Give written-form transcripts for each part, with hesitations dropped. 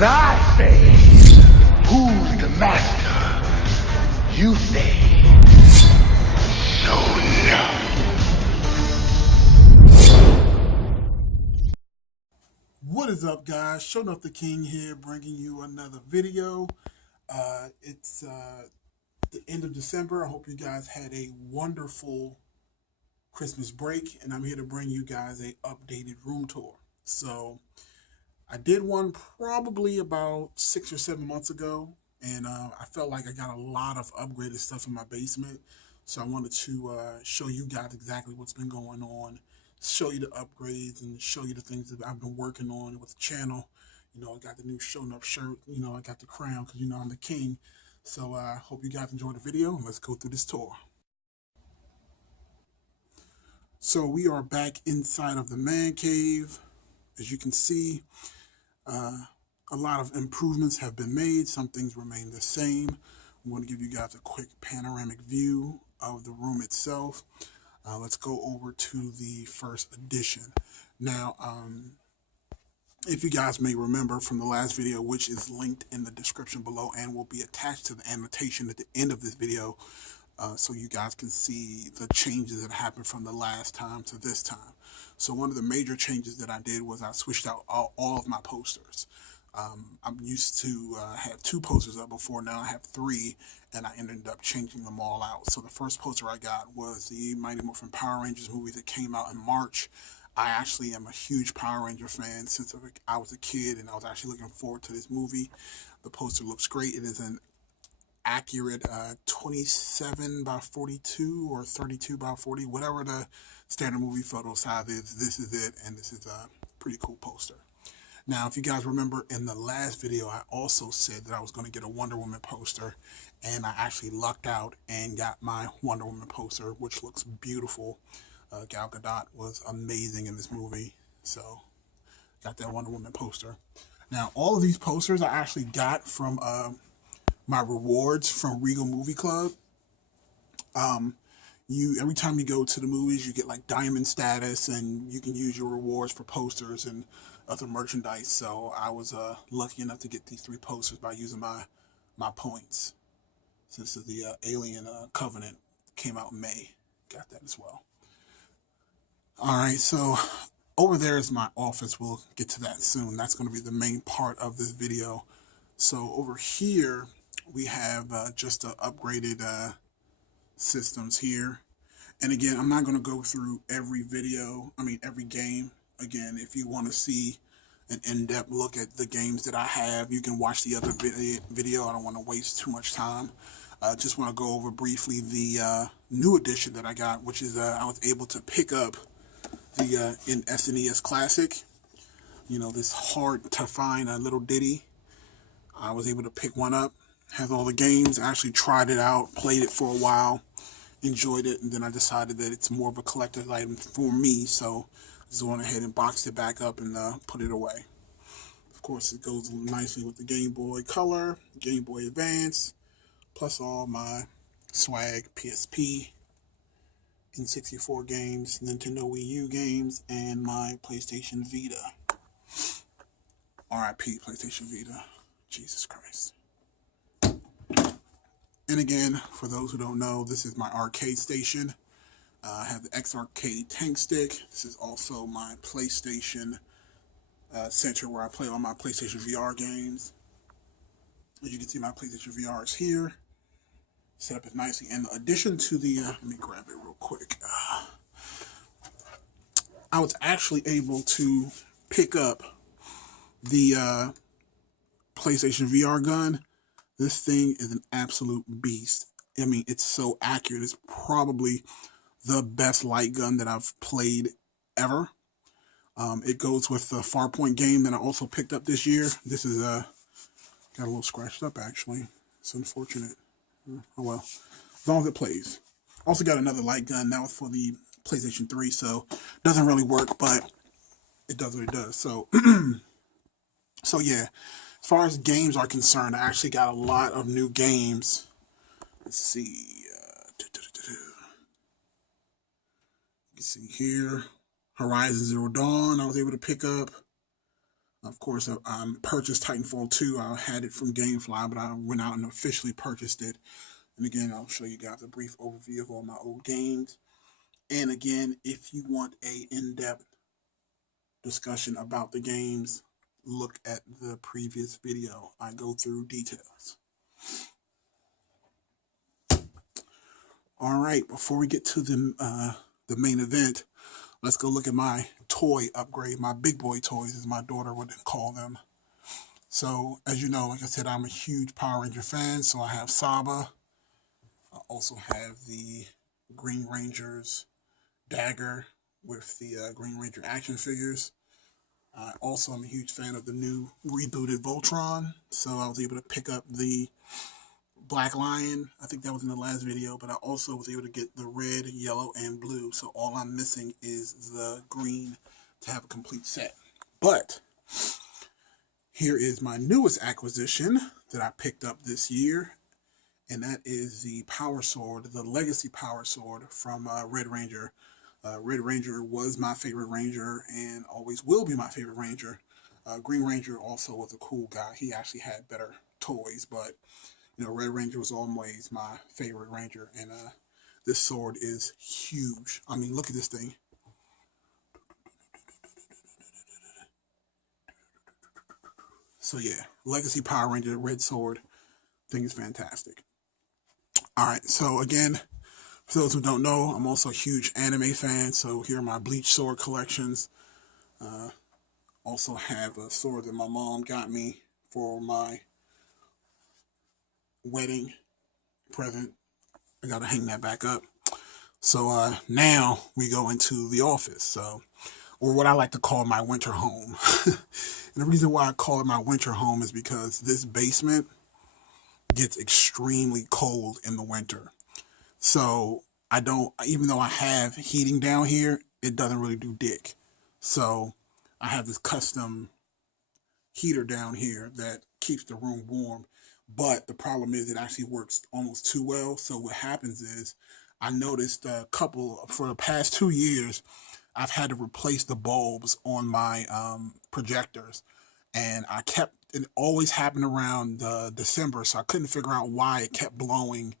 When I say, who's the master? You say, show enough. What is up, guys? Show Enough the King here, bringing you another video. It's the end of December. I hope you guys had a wonderful Christmas break, and I'm here to bring you guys a updated room tour. So I did one probably about 6 or 7 months ago, and I felt like I got a lot of upgraded stuff in my basement. So I wanted to show you guys exactly what's been going on, show you the upgrades, and show you the things that I've been working on with the channel. You know, I got the new Show Enough shirt. You know, I got the crown because, you know, I'm the king. So I hope you guys enjoyed the video, and let's go through this tour. So we are back inside of the man cave. As you can see, a lot of improvements have been made. Some things remain the same. I'm going to give you guys a quick panoramic view of the room itself. Let's go over to the first edition. Now, if you guys may remember from the last video, which is linked in the description below and will be attached to the annotation at the end of this video, so you guys can see the changes that happened from the last time to this time. So one of the major changes that I did was I switched out all of my posters. I'm used to have 2 posters up before. Now I have 3, and I ended up changing them all out. So the first poster I got was the Mighty Morphin Power Rangers movie that came out in March. I actually am a huge Power Ranger fan since I was a kid, and I was actually looking forward to this movie. The poster looks great. It is an accurate 27 by 42 or 32 by 40, whatever the standard movie photo size is. This is it, and this is a pretty cool poster. Now, if you guys remember in the last video, I also said that I was going to get a Wonder Woman poster, and I actually lucked out and got my Wonder Woman poster, which looks beautiful. Gal Gadot was amazing in this movie, so got that Wonder Woman poster. Now, all of these posters I actually got from my rewards from Regal Movie Club. Every time you go to the movies, you get like diamond status, and you can use your rewards for posters and other merchandise. So I was lucky enough to get these 3 posters by using my points. So this is the Alien Covenant, came out in May. Got that as well. All right, so over there is my office. We'll get to that soon. That's going to be the main part of this video. So over here, we have just the upgraded systems here. And again, I'm not going to go through every game. Again, if you want to see an in-depth look at the games that I have, you can watch the other video. I don't want to waste too much time. Just want to go over briefly the new edition that I got, which is I was able to pick up the in SNES Classic. You know, this hard to find little ditty. I was able to pick one up. Has all the games. I actually tried it out, played it for a while, enjoyed it, and then I decided that it's more of a collector's item for me, so I just went ahead and boxed it back up and put it away. Of course, it goes nicely with the Game Boy Color, Game Boy Advance, plus all my swag, PSP, N64 games, Nintendo Wii U games, and my PlayStation Vita. RIP PlayStation Vita. Jesus Christ. And again, for those who don't know, this is my arcade station. I have the X Arcade Tank Stick. This is also my PlayStation center where I play all my PlayStation VR games. As you can see, my PlayStation VR is here. Set up it nicely. In addition to the, let me grab it real quick. I was actually able to pick up the PlayStation VR gun. This thing is an absolute beast. I mean, it's so accurate. It's probably the best light gun that I've played ever. It goes with the Farpoint game that I also picked up this year. This is got a little scratched up, actually. It's unfortunate. Oh well, as long as it plays. Also got another light gun now for the PlayStation 3, so doesn't really work, but it does what it does. So, so yeah. As far as games are concerned, I actually got a lot of new games. Let's see. You can see here, Horizon Zero Dawn, I was able to pick up. Of course, I purchased Titanfall 2. I had it from GameFly, but I went out and officially purchased it. And again, I'll show you guys a brief overview of all my old games. And again, if you want a in-depth discussion about the games, look at the previous video. I go through details. All right, before we get to the main event, let's go look at my toy upgrade, my big boy toys, as my daughter would call them. So, as you know, like I said, I'm a huge Power Ranger fan, so I have Saba. I also have the Green Ranger's dagger with the Green Ranger action figures. I also am a huge fan of the new rebooted Voltron, so I was able to pick up the Black Lion. I think that was in the last video, but I also was able to get the red, yellow, and blue. So all I'm missing is the green to have a complete set. But here is my newest acquisition that I picked up this year, and that is the Power Sword, the Legacy Power Sword from Red Ranger. Red Ranger was my favorite Ranger and always will be my favorite Ranger. Green Ranger also was a cool guy. He actually had better toys, but you know, Red Ranger was always my favorite Ranger, and this sword is huge. I mean, look at this thing. So yeah, Legacy Power Ranger Red Sword thing is fantastic. All right, so again, for those who don't know, I'm also a huge anime fan, so here are my Bleach sword collections. Also have a sword that my mom got me for my wedding present. I gotta hang that back up. So now we go into the office, so, or what I like to call my winter home. And the reason why I call it my winter home is because this basement gets extremely cold in the winter. So I don't, even though I have heating down here, it doesn't really do dick. So I have this custom heater down here that keeps the room warm. But the problem is it actually works almost too well. So what happens is I noticed for the past 2 years, I've had to replace the bulbs on my projectors. And it always happened around December. So I couldn't figure out why it kept blowing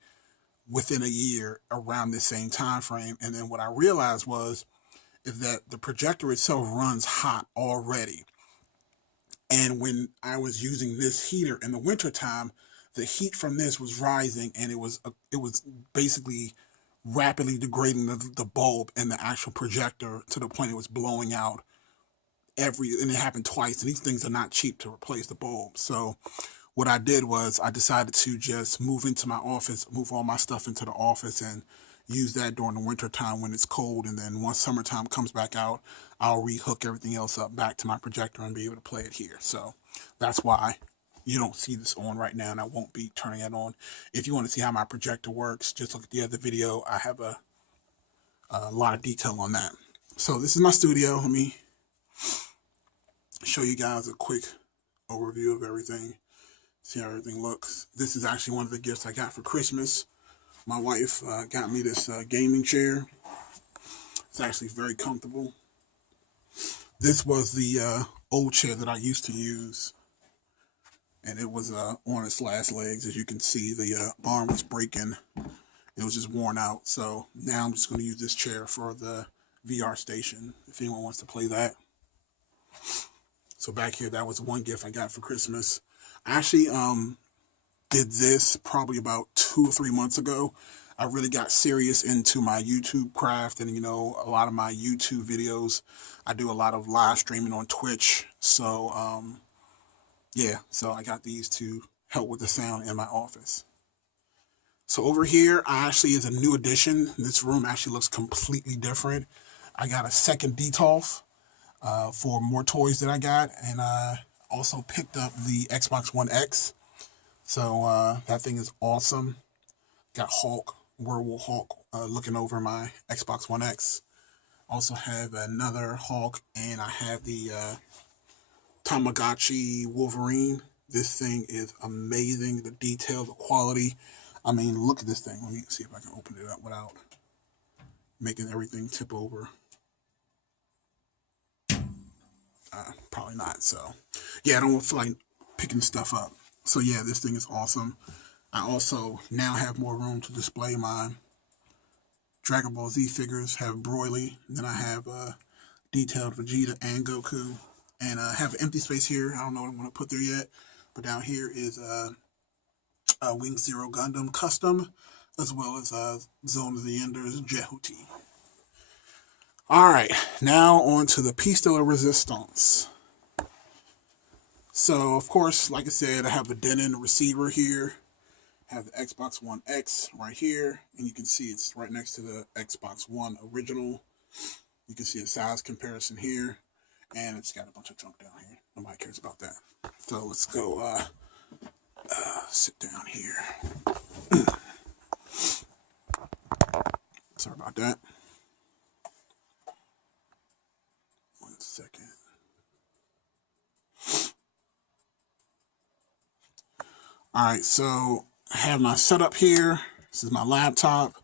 within a year around the same time frame. And then what I realized is that the projector itself runs hot already. And when I was using this heater in the wintertime, the heat from this was rising, and it was basically rapidly degrading the bulb and the actual projector to the point it was blowing out and it happened twice. And these things are not cheap to replace the bulb. So what I did was I decided to just move into my office, move all my stuff into the office, and use that during the winter time when it's cold. And then once summertime comes back out, I'll rehook everything else up back to my projector and be able to play it here. So that's why you don't see this on right now, and I won't be turning it on. If you want to see how my projector works, just look at the other video. I have a lot of detail on that. So this is my studio. Let me show you guys a quick overview of everything. See how everything looks. This is actually one of the gifts I got for Christmas. My wife got me this gaming chair. It's actually very comfortable. This was the old chair that I used to use, and it was on its last legs. As you can see, the arm was breaking. It was just worn out. So now I'm just going to use this chair for the VR station, if anyone wants to play that. So back here, that was one gift I got for Christmas. I actually did this probably about 2 or 3 months ago. I really got serious into my YouTube craft, and you know, a lot of my YouTube videos, I do a lot of live streaming on Twitch. So yeah, so I got these to help with the sound in my office. So over here, actually is a new addition. This room actually looks completely different. I got a second DTOF for more toys that I got, and I also picked up the Xbox One X. So that thing is awesome. Got Hulk, Werewolf Hulk, looking over my Xbox One X. Also have another Hulk, and I have the Tamagotchi Wolverine. This thing is amazing. The detail, the quality. I mean, look at this thing. Let me see if I can open it up without making everything tip over. Probably probably not. So yeah, I don't feel like picking stuff up. So yeah, this thing is awesome. I also now have more room to display my Dragon Ball Z figures. Have Broly, then I have detailed Vegeta and Goku, and have an empty space here. I don't know what I'm going to put there yet, but down here is Wing Zero Gundam Custom, as well as Zone of the Enders Jehuti. All right, now on to the Piece de la Resistance. So, of course, like I said, I have a Denon receiver here. I have the Xbox One X right here, and you can see it's right next to the Xbox One original. You can see a size comparison here, and it's got a bunch of junk down here. Nobody cares about that. So let's go sit down here. Sorry about that. 1 second. All right, so I have my setup here. This is my laptop.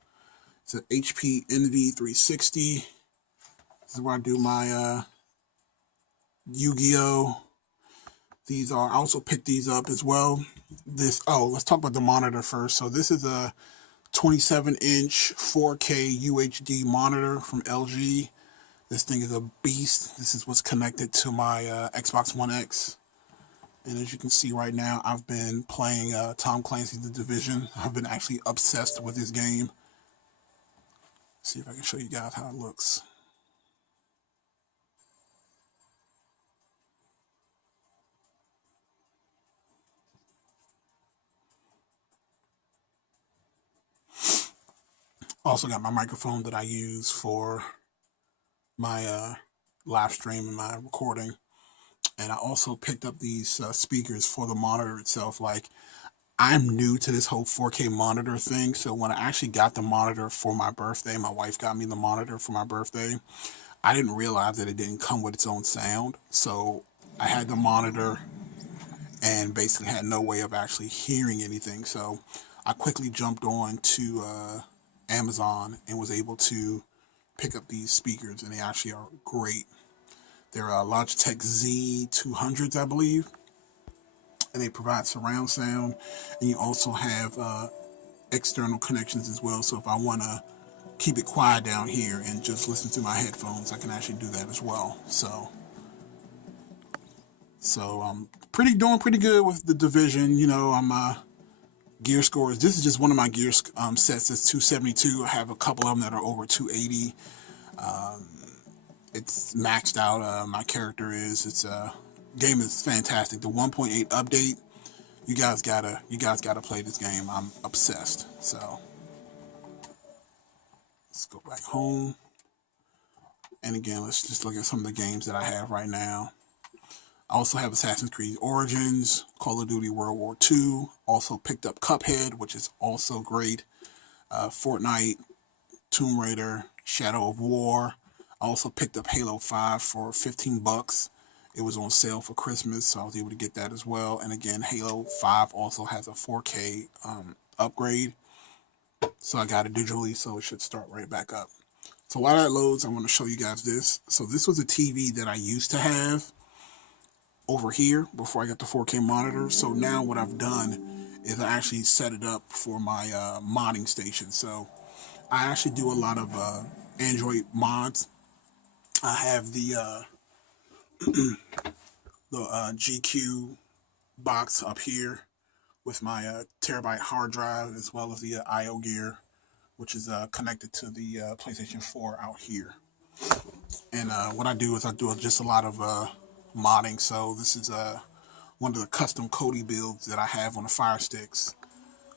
It's an HP Envy 360. This is where I do my Yu-Gi-Oh! These are, I also picked these up as well. Let's talk about the monitor first. So this is a 27-inch 4K UHD monitor from LG. This thing is a beast. This is what's connected to my Xbox One X. And as you can see right now, I've been playing Tom Clancy's The Division. I've been actually obsessed with this game. See if I can show you guys how it looks. Also got my microphone that I use for my live stream and my recording. And I also picked up these speakers for the monitor itself. Like, I'm new to this whole 4K monitor thing. So when I actually got the monitor for my birthday, my wife got me the monitor for my birthday. I didn't realize that it didn't come with its own sound. So I had the monitor and basically had no way of actually hearing anything. So I quickly jumped on to Amazon and was able to pick up these speakers, and they actually are great. They're Logitech Z200s, I believe, and they provide surround sound, and you also have external connections as well. So if I want to keep it quiet down here and just listen to my headphones, I can actually do that as well. So I'm doing pretty good with The Division. You know, I'm gear scores. This is just one of my gear sets. It's 272. I have a couple of them that are over 280. It's maxed out. My character is. It's game is fantastic. The 1.8 update. You guys gotta play this game. I'm obsessed. So let's go back home. And again, let's just look at some of the games that I have right now. I also have Assassin's Creed Origins, Call of Duty World War II. Also picked up Cuphead, which is also great. Fortnite, Tomb Raider, Shadow of War. I also picked up Halo 5 for 15 bucks. It was on sale for Christmas, so I was able to get that as well. And again, Halo 5 also has a 4K upgrade. So I got it digitally, so it should start right back up. So while that loads, I want to show you guys this. So this was a TV that I used to have over here before I got the 4K monitor. So now what I've done is I actually set it up for my modding station. So I actually do a lot of Android mods. I have the GQ box up here with my terabyte hard drive, as well as the IO gear, which is connected to the PlayStation 4 out here. And what I do is I do just a lot of modding. So this is one of the custom Kodi builds that I have on the Fire Sticks.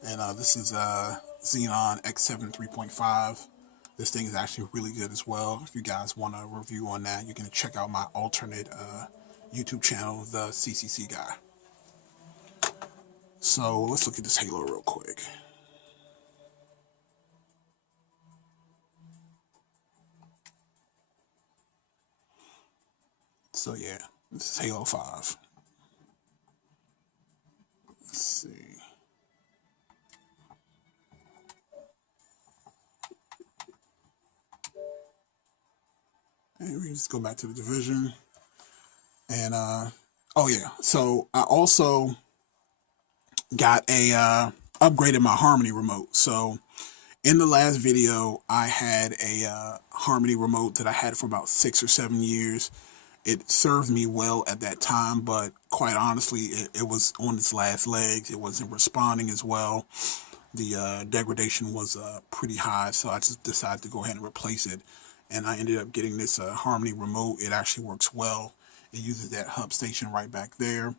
And this is Xenon X7 3.5. This thing is actually really good as well. If you guys want a review on that, you can check out my alternate YouTube channel, The CCC Guy. So let's look at this Halo real quick. So yeah, this is Halo 5. Let's see. And we just go back to The Division. And oh yeah, so I also got a upgraded my Harmony remote. So in the last video, I had a Harmony remote that I had for about 6 or 7 years. It served me well at that time, but quite honestly, it was on its last legs. It wasn't responding as well. The degradation was pretty high, so I just decided to go ahead and replace it. And I ended up getting this Harmony remote. It actually works well. It uses that hub station right back there.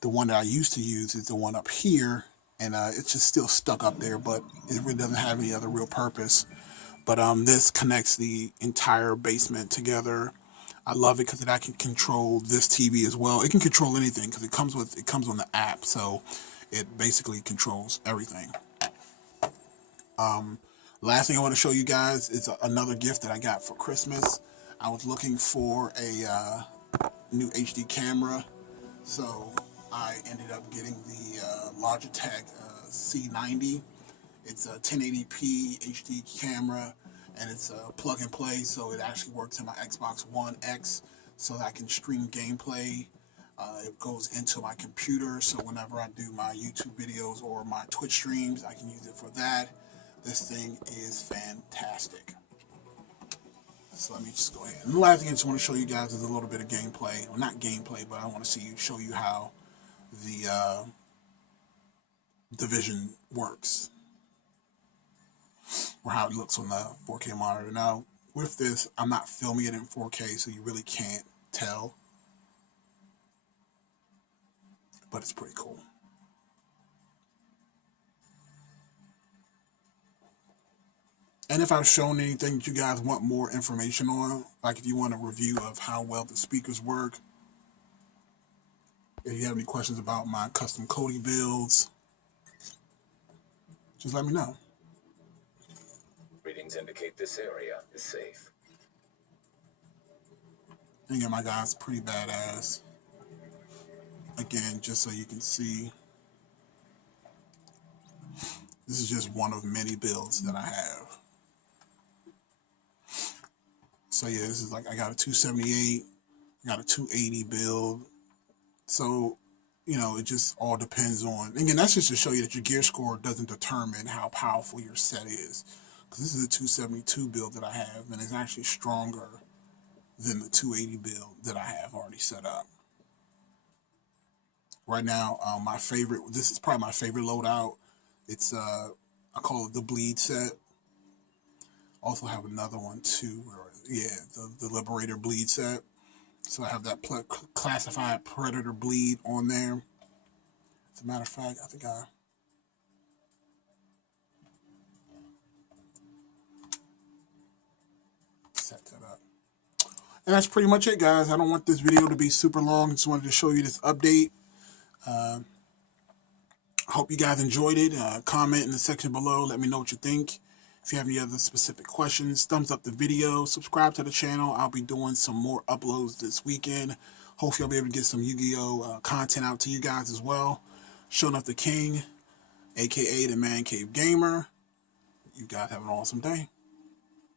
The one that I used to use is the one up here, and it's just still stuck up there, but it really doesn't have any other real purpose. But this connects the entire basement together. I love it because I can control this TV as well. It can control anything because it comes on the app, so it basically controls everything. Last thing I want to show you guys is another gift that I got for Christmas. I was looking for a new HD camera, so I ended up getting the Logitech C90. It's a 1080p HD camera, and it's a plug and play, so it actually works in my Xbox One X, so that I can stream gameplay. It goes into my computer, so whenever I do my YouTube videos or my Twitch streams, I can use it for that. This thing is fantastic. So let me just go ahead. And the last thing I just want to show you guys is a little bit of gameplay. Well, not gameplay, but I want to show you how the Division works, or how it looks on the 4K monitor. Now, with this, I'm not filming it in 4K, so you really can't tell, but it's pretty cool. And if I've shown anything that you guys want more information on, like if you want a review of how well the speakers work, if you have any questions about my custom Kodi builds, just let me know. Readings indicate this area is safe. And again, my guy's pretty badass. Again, just so you can see, this is just one of many builds that I have. So yeah, this is like, I got a 278, I got a 280 build. So, you know, it just all depends on, again, that's just to show you that your gear score doesn't determine how powerful your set is. Because this is a 272 build that I have, and it's actually stronger than the 280 build that I have already set up. Right now, my favorite, this is probably my favorite loadout. It's, I call it the bleed set. Also have another one too, yeah, the Liberator bleed set. So I have that classified Predator bleed on there. As a matter of fact, I think I set that up. And that's pretty much it, guys. I don't want this video to be super long. I just wanted to show you this update. I hope you guys enjoyed it. Comment in the section below. Let me know what you think. If you have any other specific questions, thumbs up the video. Subscribe to the channel. I'll be doing some more uploads this weekend. Hopefully I'll be able to get some Yu-Gi-Oh! Content out to you guys as well. Showing up the King, a.k.a. the Man Cave Gamer. You guys have an awesome day.